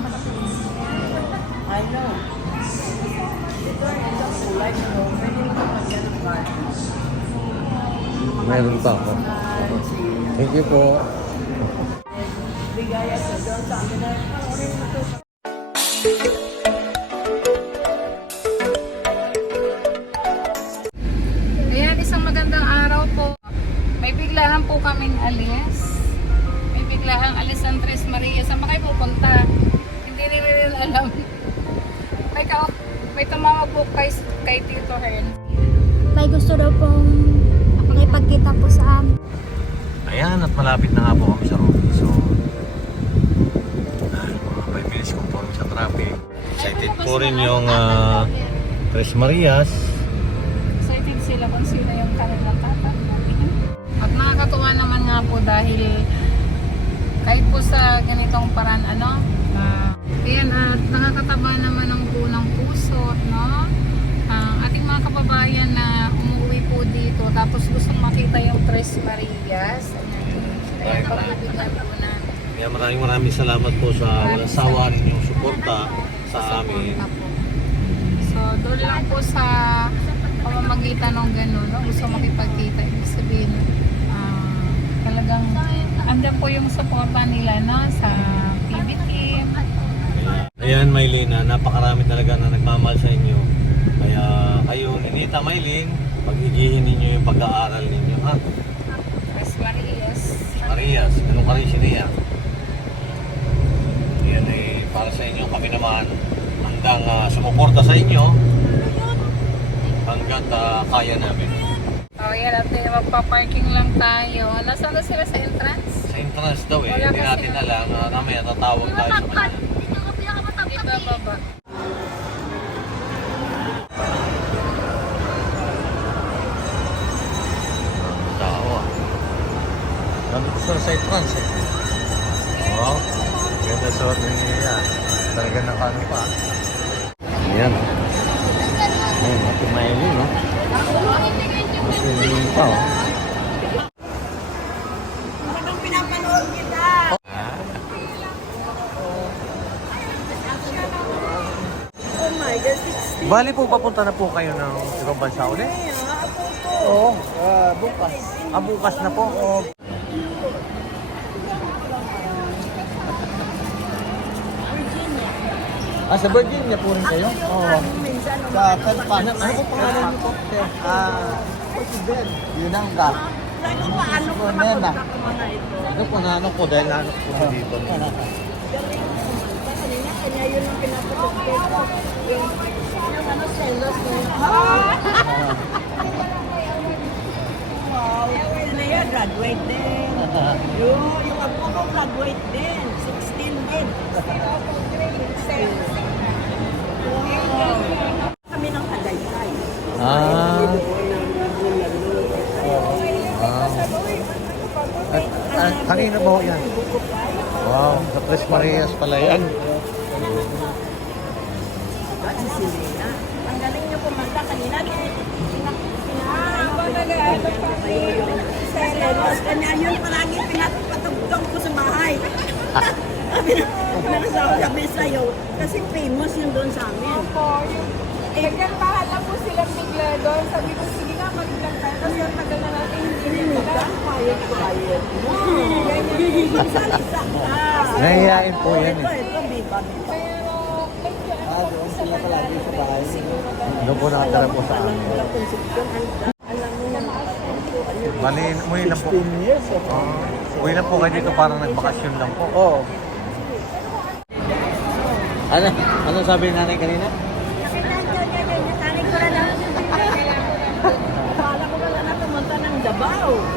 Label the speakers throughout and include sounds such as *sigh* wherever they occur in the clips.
Speaker 1: malaki.
Speaker 2: I know. Kulay mo, pwede mo kapagyan ng bar.
Speaker 3: Meron pa ako. Thank you po.
Speaker 1: Alam. May, ka may tumawag po kay, kay Tito Hern.
Speaker 4: May gusto daw pong makipagkita po sa amin.
Speaker 3: Ayan, at malapit na nga po kami sa Rocky. So, ah, mga 5 minutes kung po sa traffic. Excited po rin yung ah, Tres Marias.
Speaker 1: Excited sila kung sino yung kanilang tatanungin. At nakakatuwa naman nga po dahil kahit po sa ganitong paraan ano, uh, ayan at nakakataba naman ng punang puso, no? Ang ating mga kababayan na umuwi po dito tapos gustong makita yung Tres Marias. Ayan, kaya pagbibigyan po namin.
Speaker 3: Kaya maraming maraming salamat po sa walang sawa ninyong suporta sa amin.
Speaker 1: So, doon lang po sa pamamagitan ng gano'n, no? gusto makipagkita. Ibig sabihin, ah, talagang andyan po yung suporta nila no? sa PB team.
Speaker 3: Ayan, Maylene, ah, napakarami talaga na nagmamahal sa inyo. Kaya kayo, Ninita Maylene, pag-igihin ninyo yung pag-aaral ninyo. Ha?
Speaker 1: Marias.
Speaker 3: Marias, ganun ka rin si Ria. Yan ay para sa inyo. Kami naman hanggang ah, sumuporta sa inyo hanggat ah, kaya namin.
Speaker 1: Oh, yan natin, magpa-parking lang tayo. Nasaan na sila sa entrance?
Speaker 3: Sa entrance daw eh, hindi natin
Speaker 1: na-
Speaker 3: alam. Uh, mamaya tatawag tayo sa kanila.
Speaker 1: Di ba baba?
Speaker 3: Tao ah. Sa entrance eh. Wow. Ganda suot ni Ria. Talaga nakano pa. Ayan. Ayan, natin maili no. Natin pa oh.
Speaker 2: Oh
Speaker 3: Bali po, papunta na po kayo ng ibang bansa ulit?
Speaker 2: Oo, ah, bukas.
Speaker 3: Ah, bukas na po. Ah, sa Virginia po rin kayo? Oo.
Speaker 2: Minsan,
Speaker 5: Sa Talpan.
Speaker 3: Ano, ano po pangalan niyo po?
Speaker 5: Ah, President. Yun ang ka.
Speaker 2: Ano pa, ano pa
Speaker 5: Nena.
Speaker 2: makontak ko mga ito?
Speaker 3: Ano po na ano po dahil na ano po sa dito?
Speaker 2: Galing ko. Kanina, kanya yun ang pinapatok ko. Yung, Wow. Ano yan, graduate din. Yung, yung apo graduate din. 16 din. Wow. Kami ng Tagaytay.
Speaker 3: Ah. Ah. At, ah, kanina yan? Wow, sa Tres Marias pala yan.
Speaker 2: At si Selena. Ang galing niyo kumanta kanina. Selos, kanya yun palagi pinapatugtog ko sa bahay. Sabi na, nanasawa kami sa'yo. Kasi famous yun doon sa amin.
Speaker 1: Opo, yung nagkantahan lang po silang bigla doon. Sabi ko, sige nga, magkanta. Kasi ang tagal na natin hindi
Speaker 2: Hindi ka, quiet, quiet. Gigigil salita ka.
Speaker 3: Nahihiyain po yan
Speaker 2: Ito,
Speaker 3: eh.
Speaker 2: ito, biba.
Speaker 1: Pero,
Speaker 5: Ah, doon sila palagi sa bahay.
Speaker 3: Doon po nakatira po sa amin.
Speaker 2: Alam mo.
Speaker 3: Bali, umuwi lang po.
Speaker 5: 16 years of
Speaker 3: Ah, Uwi lang po kayo dito parang nagbakasyon lang po.
Speaker 5: Oh.
Speaker 3: Ano? Ano sabi ni nanay kanina? *laughs*
Speaker 2: Akala ko wala na pumunta ng Davao.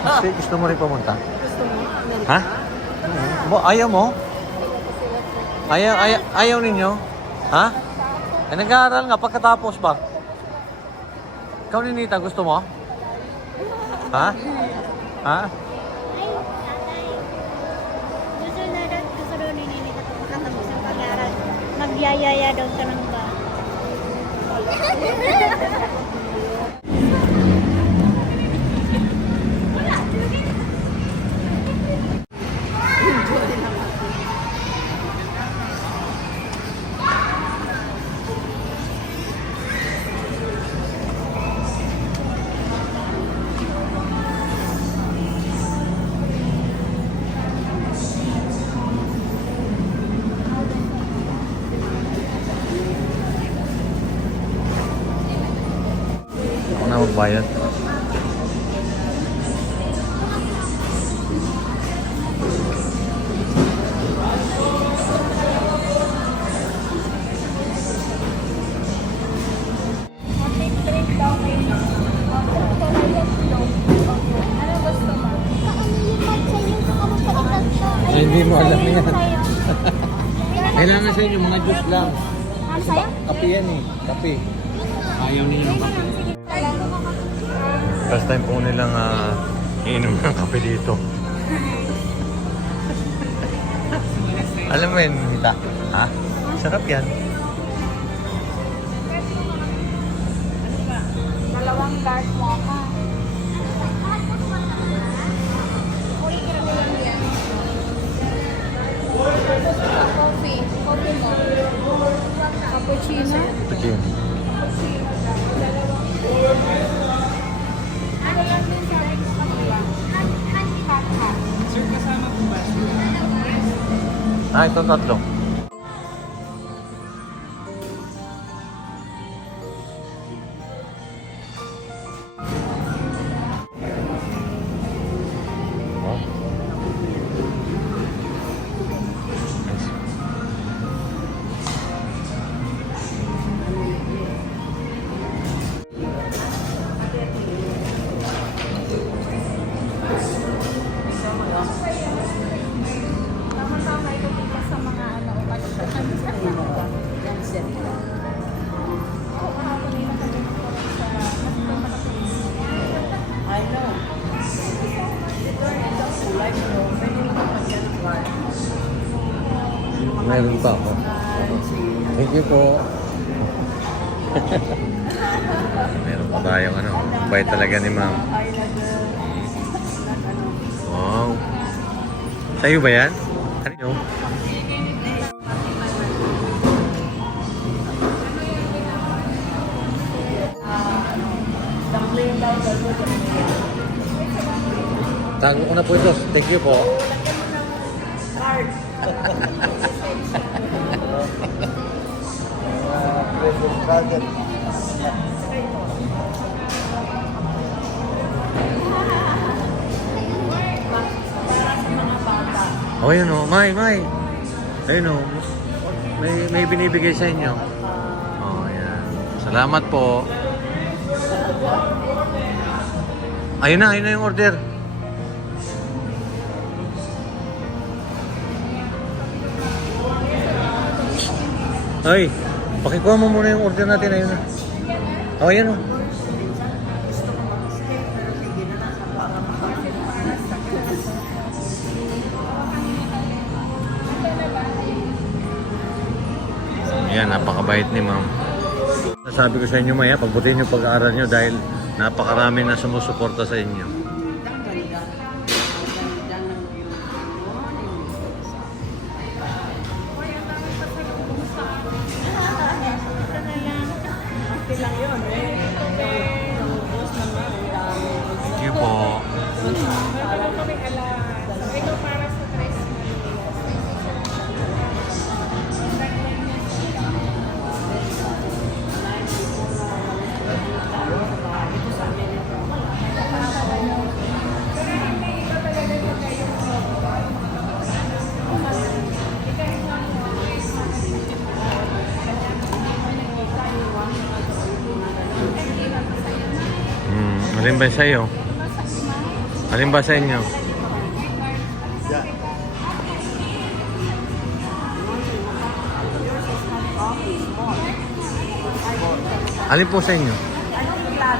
Speaker 3: Kasi gusto mo rin pumunta?
Speaker 2: Gusto mo?
Speaker 3: Ha? Mo, ayaw mo? Ayaw, ayaw, ayaw ninyo? Ha?
Speaker 1: Eh, nag-aaral nga pagkatapos ba? Ikaw ni Nita, gusto mo? Ha? Ha?
Speaker 4: Gusto gusto. Magyayaya daw siya ng ba. *laughs*
Speaker 1: Eh, hindi mo alam yan. Kailangan sa inyo mga juice lang.
Speaker 4: Ano sa'yo?
Speaker 3: Kape yan eh. Kape.
Speaker 1: Iinom ng kape dito. Alam mo yun, Mita? Ha? Sarap yan.
Speaker 6: Dalawang dark mocha. Coffee. Coffee mo. Cappuccino.
Speaker 1: Ito Ah, ito tatlo. Oh. Meron pa ako. Thank you po. *laughs* Meron pa tayong ano. Bait talaga ni ma'am. Wow. Sa'yo ba yan? Ano? Tago ko na po ito. Thank you po.
Speaker 3: Present *laughs* budget.
Speaker 1: Oh, yun o. May, may. Ayun o. May, may binibigay sa inyo. Oh, yan. Salamat po. Ayun na, ayun na yung order. Ay, pakikuha mo muna yung order natin. Ayun na. Oh, ayun o. Ayan, napakabait ni ma'am. Nasabi ko sa inyo maya, pagbutin yung pag-aaral nyo dahil napakarami na sumusuporta sa inyo. Ba sa'yo? Alin ba sa inyo?
Speaker 3: Alin po sa inyo?
Speaker 2: Sa?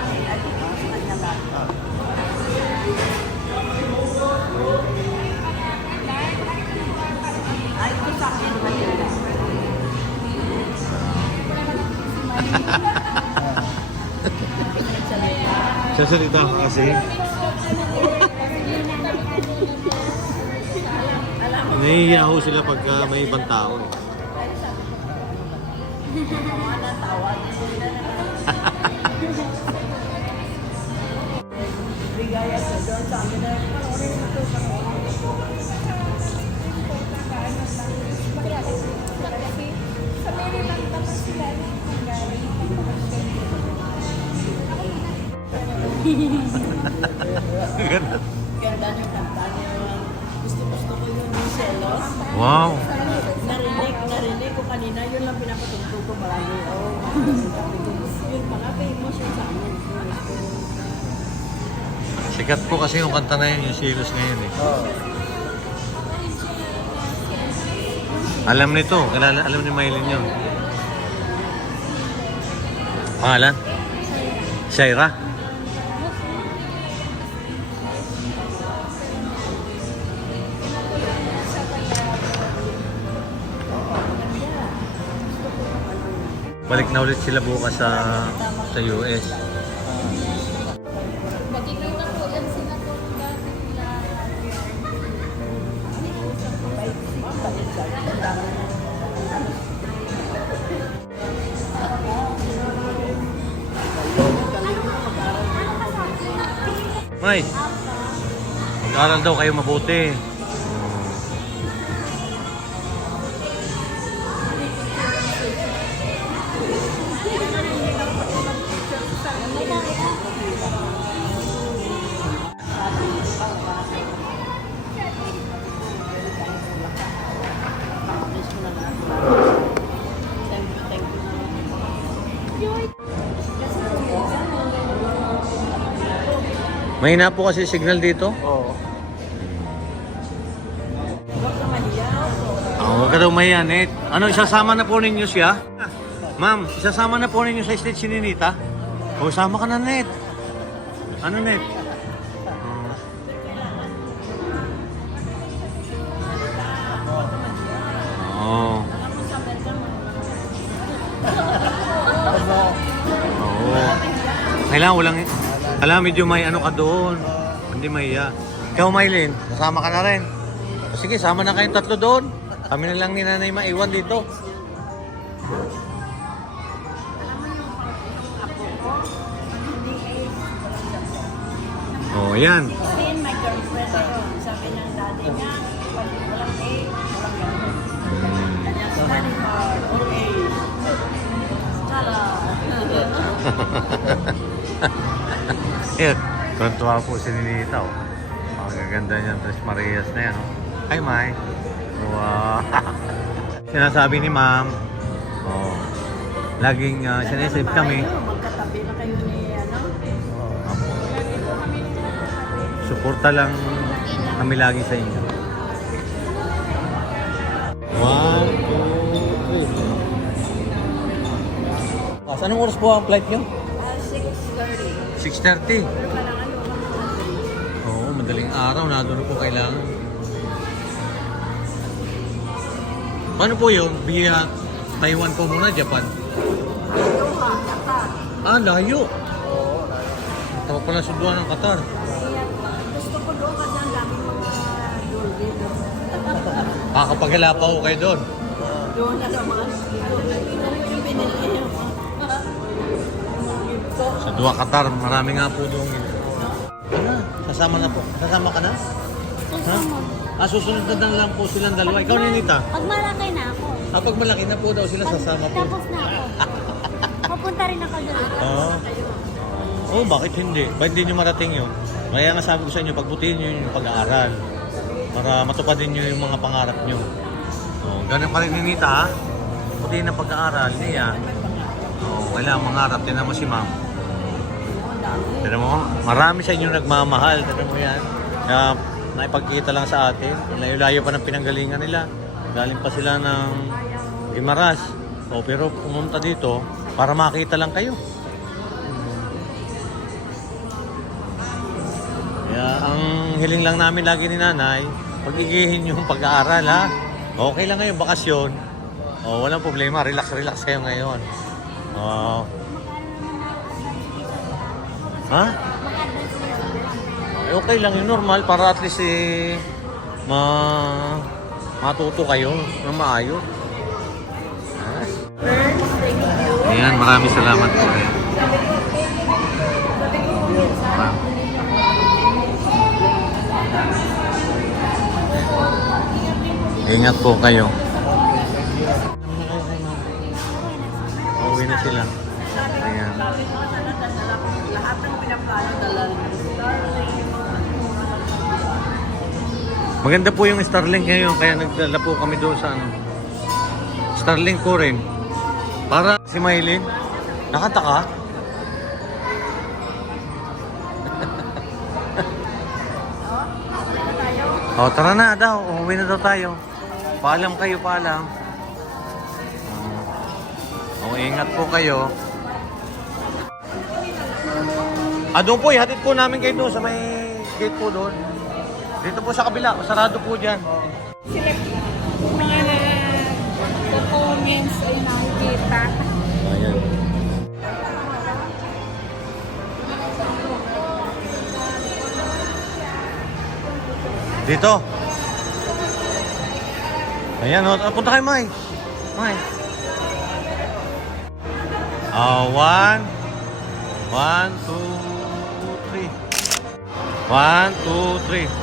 Speaker 2: Ay, ito sa akin.
Speaker 3: Sasalita ka kasi. *laughs* Nahihiya ho sila pagka may ibang tao eh.
Speaker 2: Ganda niyo kanta niyo. Gusto-gusto ko yung Miselos.
Speaker 3: Wow!
Speaker 2: Narinig, narinig ko kanina, yun lang pinapatugtog ko marami. Oh, yun pala, famous yun sa amin.
Speaker 3: Sikat po kasi yung kanta na yun, yung Silos ngayon eh.
Speaker 5: Oo.
Speaker 3: Alam nito, kilala, alam ni Maylin yun. Pangalan? Shaira? Balik na ulit sila bukas sa sa US. May, mag-aral daw kayo mabuti. Mahina po kasi signal dito.
Speaker 5: Oo.
Speaker 3: Oh, huwag ka daw mahiya, Net. Ano, isasama na po ninyo siya? Ma'am, isasama na po ninyo sa stage si Ninita? O, sama ka na, Net. Ano, Net? Oo. Oo. Kailangan walang... Alam, medyo may ano ka doon. Hindi mahiya. Ikaw, Maylin, kasama ka na rin. Sige, sama na kayong tatlo doon. Kami na lang ni Nanay maiwan dito. Oh, yan.
Speaker 2: Sin, my girlfriend ayun.
Speaker 3: Tuntua po si Ninita. Oh. Ang gaganda niya Tres Marias na yan. Oh. Hi, Mai. Wow. *laughs* Sinasabi ni Ma'am. Oh. Laging uh, sinesave kami.
Speaker 2: Magkatabi na kayo ni ano.
Speaker 3: Opo. Suporta lang kami lagi sa inyo. One, two, three. Oh, anong oras po ang flight nyo?
Speaker 2: Ah, 6.30.
Speaker 3: 6.30. Oo, madaling araw. Nandun po kailangan. Paano po yung via Taiwan po muna, Japan? Ah, layo. Tawag pala sunduan ng Qatar.
Speaker 2: Gusto ko doon kasi ang
Speaker 3: pa ako kayo doon.
Speaker 2: Doon na naman. Doon yung binili. Ito.
Speaker 3: Sa Dua Qatar, marami nga po doon. Ano? Sasama na po. Sasama ka na? Ha? Ah, susunod na lang, lang po silang dalawa. Ikaw, Ninita.
Speaker 4: Pag malaki na ako,
Speaker 3: Ah, pag malaki na po daw sila, sasama po.
Speaker 4: tapos na ako. *laughs* Papunta rin ako doon.
Speaker 3: Oo. Oh, bakit hindi? Bakit hindi nyo marating yun? Kaya nga sabi ko sa inyo, pagbutihin nyo yung pag-aaral para matupadin nyo yung mga pangarap nyo. Oh, ganun pa rin ni Nita, ha? Butihin ang pag-aaral niya. Oh, kailangan mangarap. Tinan mo si ma'am. Tignan mo, marami sa inyo nagmamahal. Tignan mo yan. Na naipagkita lang sa atin. Layo-layo pa ng pinanggalingan nila. Galing pa sila ng Guimaras. O, pero pumunta dito para makita lang kayo. Kaya ang hiling lang namin lagi ni nanay, pagigihin yung pag-aaral ha. Okay lang ngayon, bakasyon. O, walang problema. Relax-relax kayo ngayon. O, Ha? Eh, okay lang yung normal para at least eh, ma matuto kayo ng maayos. Ayan, maraming salamat po. Ingat po kayo. Uuwi na sila. Maganda po yung Starlink ngayon, kaya nagdala po kami doon sa ano. Starlink po rin. Para si Maylin, nakanta ka? *laughs* oh, tara na daw. Uuwi na daw tayo. Paalam kayo, paalam. Oh, ingat po kayo. Ah, doon po, ihatid po namin kayo doon sa may gate po doon. Dito po sa kabila, sarado po dyan.
Speaker 1: Sila mga documents ay nakikita.
Speaker 3: Ayan. Dito. Ayan, oh. Punta kay Mai. Mai. Ah, one. One, two, three. One, two, three.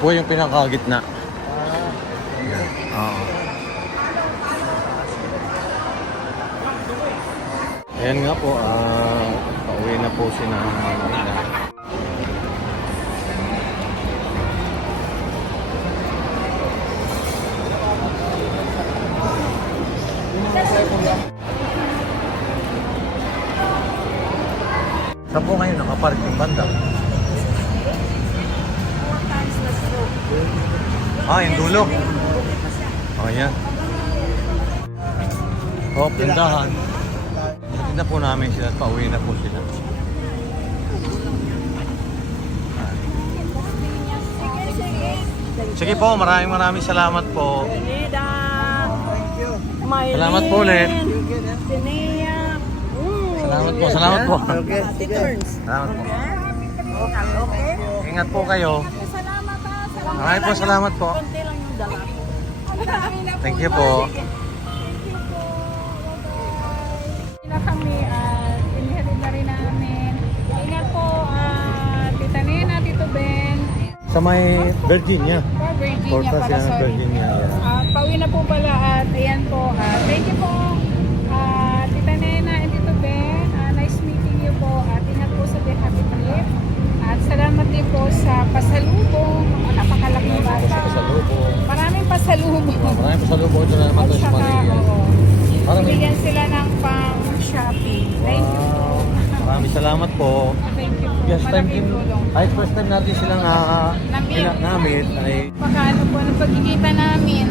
Speaker 3: Po yung pinakagitna. Ayan. Oo. Ayan nga po, ah, pauwi na po si na Manila. Saan po kayo nakapark yung banda? Ah, yung dulo. Oh, yan. Oh, pindahan. Hindi po namin sila, pauwi na po sila. Sige po, maraming maraming salamat po.
Speaker 2: Nida. Maylin.
Speaker 3: Salamat po ulit.
Speaker 2: Sinea. Mm.
Speaker 3: Salamat po, salamat po.
Speaker 5: Okay.
Speaker 3: Salamat po. Ingat po kayo. Maraming po salamat po.
Speaker 2: Konti lang yung dala.
Speaker 3: Thank you po.
Speaker 1: na kami at inihatid na rin namin. Ingat po, ah, Tita Nena, Tito Ben.
Speaker 3: Sa may Virginia.
Speaker 1: Virginia
Speaker 3: Fortress
Speaker 1: pala, sorry.
Speaker 3: Virginia.
Speaker 1: Ah, pauwi na po pala at ayan po. ah, thank you po, At salamat din po sa pasalubong. Napakalaking bata.
Speaker 3: Pasalubong.
Speaker 1: Maraming pasalubong.
Speaker 3: Maraming pasalubong doon na naman
Speaker 1: At
Speaker 3: to si
Speaker 1: saka,
Speaker 3: Maria. Parang
Speaker 1: sila ng pang-shopping. Thank you po.
Speaker 3: Maraming salamat po.
Speaker 1: Thank you po.
Speaker 3: Yes, time din. Kahit first time natin silang uh,
Speaker 1: Namit.
Speaker 3: ay
Speaker 1: Pagkaano po ng pagkikita namin.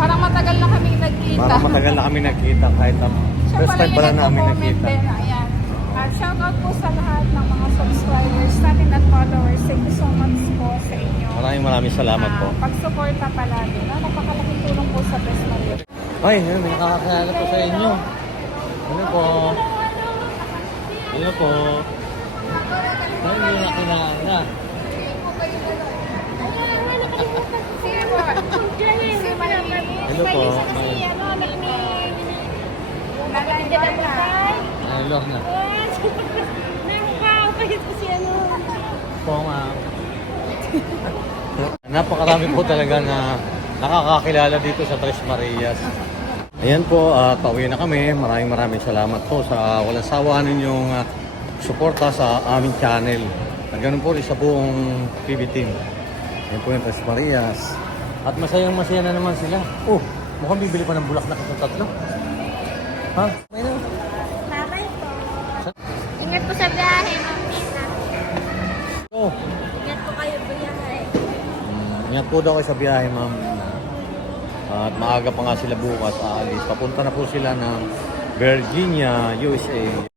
Speaker 1: Parang matagal na kami nagkita.
Speaker 3: para matagal na kami nagkita kahit na
Speaker 1: Siya
Speaker 3: first time pala namin nagkita.
Speaker 1: Ayan. At shout out po sa lahat ng mga subscribers natin at followers. Thank you so much po sa inyo.
Speaker 3: Maraming maraming salamat po.
Speaker 1: Ah, Pag-suporta palagi. No? Napakalaking tulong po sa Best Maria.
Speaker 3: Ay, yun, may nakakakilala po sa inyo. Ano po? Ano po? Ay, hindi nakilala.
Speaker 1: Si Marilyn.
Speaker 3: Hello po.
Speaker 1: Nanay Darla.
Speaker 3: Ay, Lorna. Po, ma'am. Napakarami po talaga na nakakakilala dito sa Tres Marias. Ayan po, at pauwi na kami. Maraming maraming salamat po sa walang sawa ninyong ah, suporta sa aming channel. At ganun po rin sa buong TV team. Ayan po yung Tres Marias. At masayang masaya na naman sila. Oh, mukhang bibili pa ng bulak na itong tatlo. Ha? May po daw kayo sa biyahe, ma'am. At maaga pa nga sila bukas aalis. Papunta na po sila ng Virginia, USA.